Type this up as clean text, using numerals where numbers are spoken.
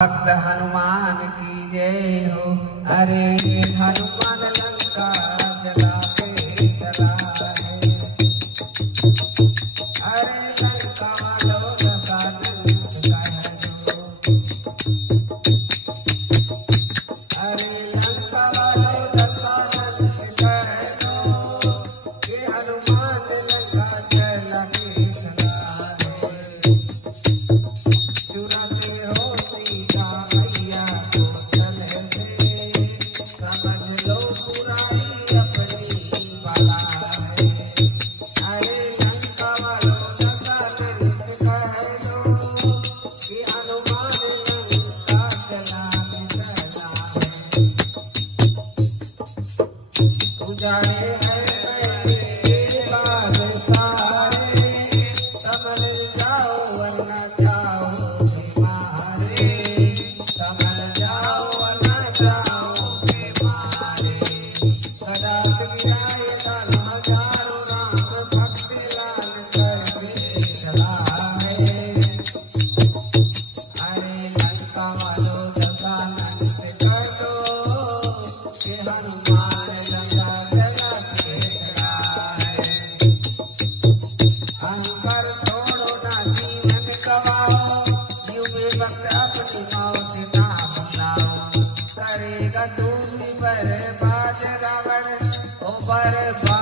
भक्त हनुमान की जय हो। अरे हनुमान लंका जलाते चला है। अरे लंका वालों का नंद कह दो। अरे लंका वालों का नंद कह दो कि हनुमान लंका जलाते चला है। चुराते हो सीता मैया को चले से, समझ लो बुराई अपनी बला है। अरे लंका वालों का नंद कह दो कि हनुमान लंका जलाने चला है। उजाड़े हैं मेरे बाग सारे, संभल जाओ वरना जाओगे मारे। संभल जाओ वरना जाओगे मारे। सदा गिराए दल हजारों, राम भक्ति लाल करके चला है। अरे लंका वालों का नंद कर दो कि हनुमान लंका जलाते चला है। अहंकार छोड़ो ना जीवन गवाओ, यूं में वक्त अपनी मौत ना भुलाओ। करेगा तू भी बर्बाद रावण, ओ बर्बाद